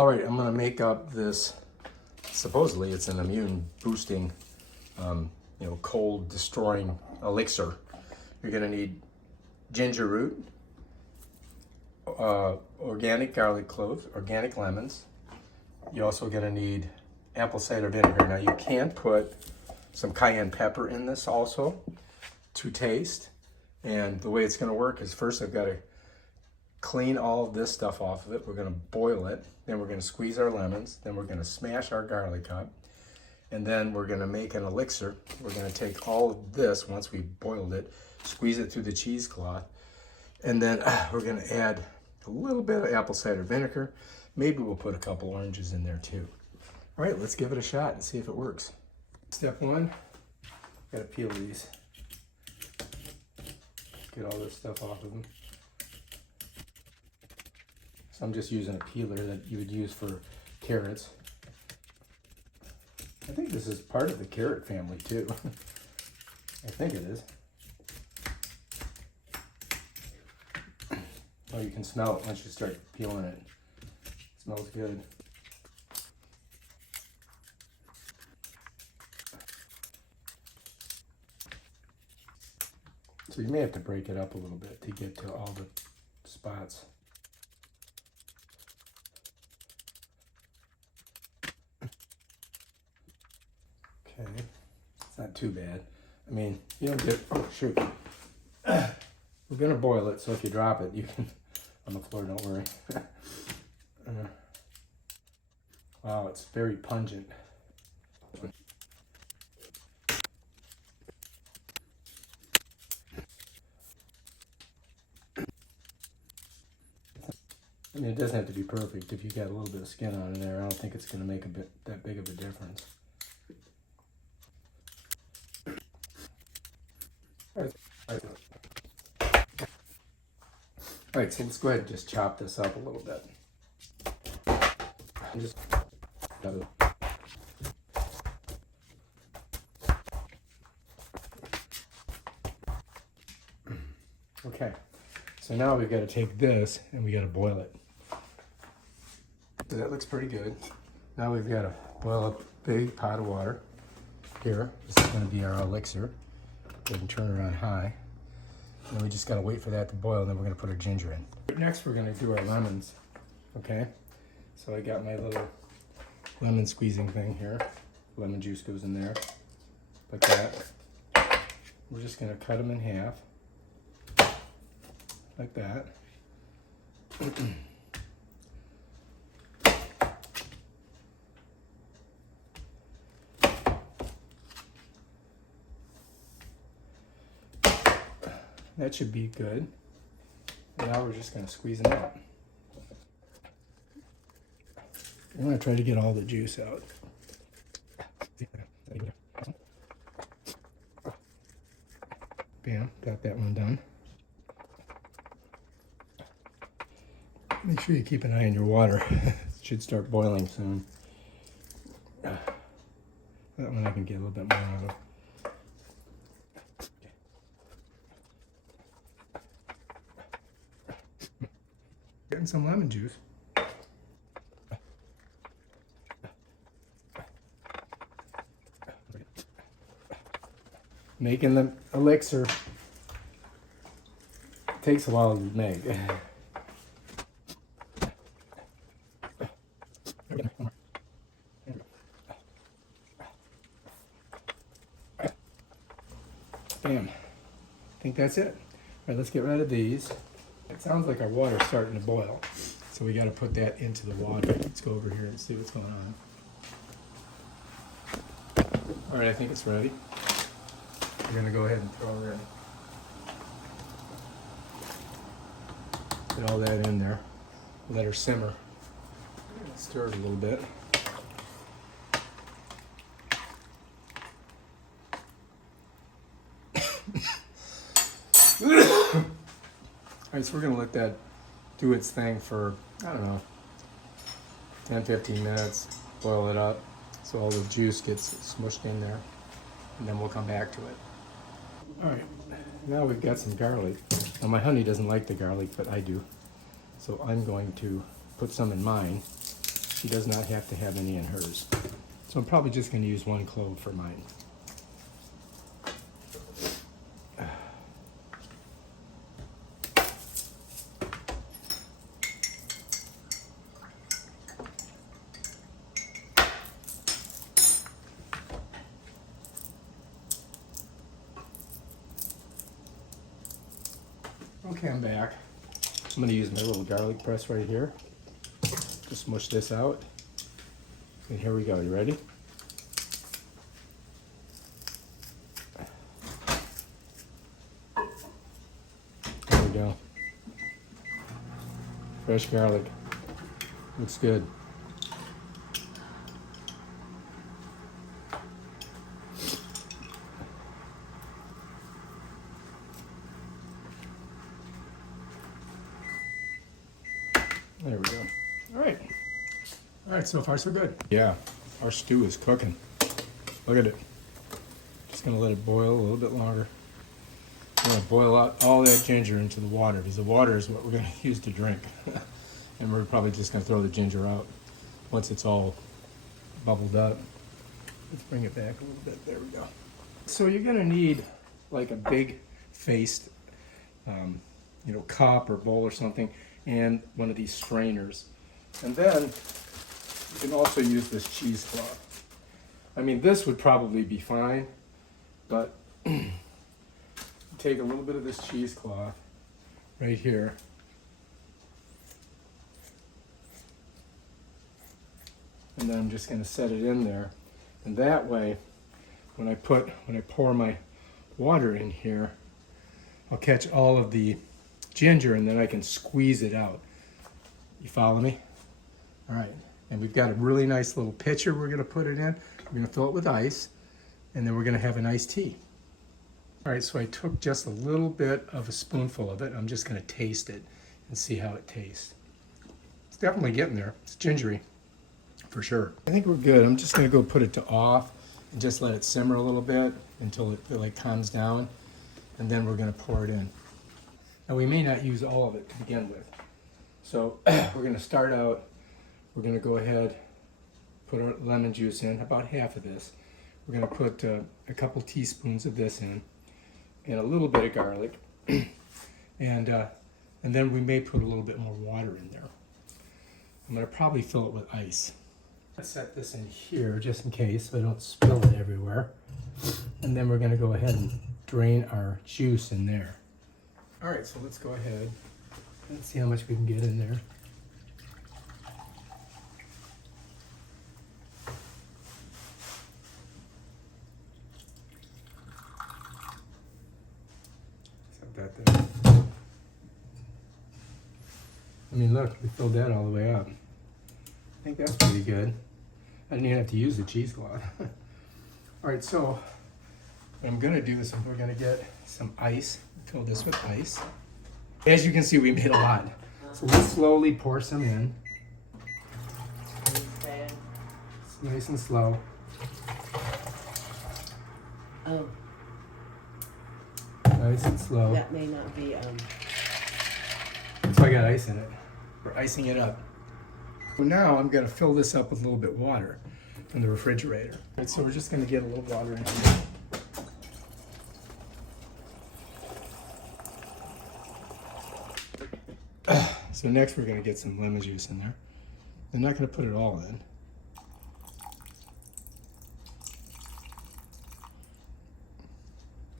All right, I'm gonna make up this, supposedly it's an immune boosting, cold destroying elixir. You're gonna need ginger root, organic garlic cloves, organic lemons. You're also gonna need apple cider vinegar. Now you can put some cayenne pepper in this also to taste. And the way it's gonna work is first I've gotta clean all of this stuff off of it. We're gonna boil it, then we're gonna squeeze our lemons, then we're gonna smash our garlic up, and then we're gonna make an elixir. We're gonna take all of this, once we've boiled it, squeeze it through the cheesecloth, and then we're gonna add a little bit of apple cider vinegar. Maybe we'll put a couple oranges in there too. All right, let's give it a shot and see if it works. Step one, gotta peel these. Get all this stuff off of them. So I'm just using a peeler that you would use for carrots. I think this is part of the carrot family too. I think it is. Oh, you can smell it once you start peeling it. It smells good. So you may have to break it up a little bit to get to all the spots. Okay, it's not too bad. I mean, you don't get, oh shoot. We're gonna boil it, so if you drop it, you can, on the floor, don't worry. Wow, it's very pungent. I mean, it doesn't have to be perfect. If you got a little bit of skin on in there, I don't think it's gonna make that big of a difference. All right, so let's go ahead and just chop this up a little bit. Okay, so now we've got to take this and we got to boil it. So that looks pretty good. Now we've got to boil a big pot of water. Here, this is going to be our elixir. We can turn it on high. And we just got to wait for that to boil, and then we're going to put our ginger in. Next, we're going to do our lemons. Okay, so I got my little lemon squeezing thing here. Lemon juice goes in there, like that. We're just going to cut them in half, like that. That should be good. Now we're just going to squeeze them out. I'm going to try to get all the juice out. Bam, got that one done. Make sure you keep an eye on your water. It should start boiling soon. That one I can get a little bit more out of. Getting some lemon juice. Making the elixir takes a while to make. Bam. I think that's it. All right, let's get rid of these. It sounds like our water's starting to boil, so we got to put that into the water. Let's go over here and see what's going on. All right, I think it's ready. We're going to go ahead and throw it in. Get all that in there. Let her simmer. Stir it a little bit. All right, so we're going to let that do its thing for, I don't know, 10-15 minutes. Boil it up so all the juice gets smushed in there, and then we'll come back to it. All right, now we've got some garlic. Now my honey doesn't like the garlic, but I do. So I'm going to put some in mine. She does not have to have any in hers. So I'm probably just going to use 1 clove for mine. Okay, I'm back. I'm going to use my little garlic press right here. Just mush this out. And here we go. You ready? There we go. Fresh garlic. Looks good. There we go. All right. All right, so far so good. Yeah, our stew is cooking. Look at it. Just gonna let it boil a little bit longer. We're gonna boil out all that ginger into the water because the water is what we're gonna use to drink. And we're probably just gonna throw the ginger out once it's all bubbled up. Let's bring it back a little bit. There we go. So you're gonna need like a big faced, cup or bowl or something, and one of these strainers. And then you can also use this cheesecloth. I mean, this would probably be fine, but take a little bit of this cheesecloth right here. And then I'm just going to set it in there. And that way, when I pour my water in here, I'll catch all of the ginger and then I can squeeze it out. You follow me? All right. And we've got a really nice little pitcher we're going to put it in. We're going to fill it with ice, and then we're going to have an iced tea. All right, so I took just a little bit of a spoonful of it. I'm just going to taste it and see how it tastes. It's definitely getting there. It's gingery, for sure. I think we're good. I'm just going to go put it to off and just let it simmer a little bit until it calms down, and then we're going to pour it in. Now, we may not use all of it to begin with. So we're going to start out. We're going to go ahead, put our lemon juice in, about half of this. We're going to put a couple teaspoons of this in, and a little bit of garlic, and then we may put a little bit more water in there. I'm going to probably fill it with ice. I'll set this in here just in case so I don't spill it everywhere. And then we're going to go ahead and drain our juice in there. All right, so let's go ahead and see how much we can get in there. That there. I mean, look, we filled that all the way up. I think that's pretty good. I didn't even have to use the cheesecloth. All right, so what I'm gonna do is we're gonna get some ice, fill this with ice. As you can see, we made a lot. So we'll slowly pour some in. It's nice and slow. Oh. Nice and slow. That may not be, That's why I got ice in it. We're icing it up. So now I'm going to fill this up with a little bit of water from the refrigerator. All right, so we're just going to get a little water in here. So next we're going to get some lemon juice in there. I'm not going to put it all in.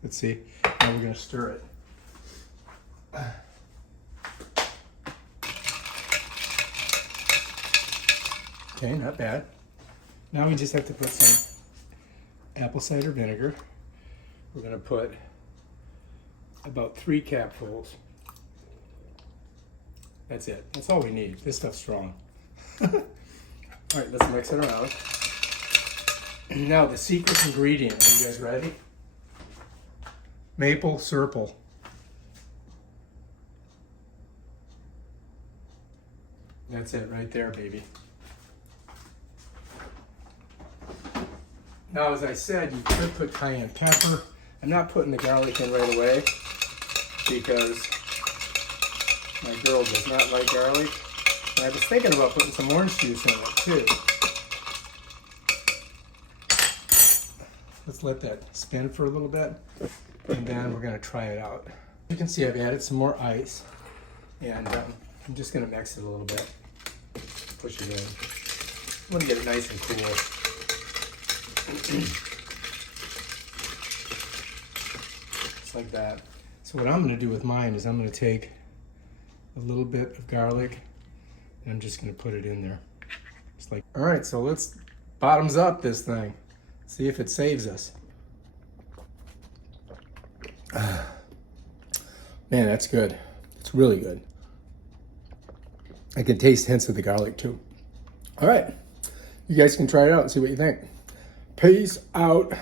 Let's see. Now we're going to stir it. Okay, not bad. Now we just have to put some apple cider vinegar. We're going to put about 3 capfuls. That's it. That's all we need. This stuff's strong. All right, let's mix it around. Now the secret ingredient. Are you guys ready? Maple syrup. That's it right there, baby. Now, as I said, you could put cayenne pepper. I'm not putting the garlic in right away because my girl does not like garlic. And I was thinking about putting some orange juice in it too. Let's let that spin for a little bit, and then we're gonna try it out. You can see I've added some more ice, and I'm just gonna mix it a little bit. Push it in. I want to get it nice and cool. Just like that. So what I'm gonna do with mine is I'm gonna take a little bit of garlic, and I'm just gonna put it in there. Just like, all right, so let's bottoms up this thing. See if it saves us. Man, that's good. It's really good. I can taste hints of the garlic too. All right, you guys can try it out and see what you think. Peace out.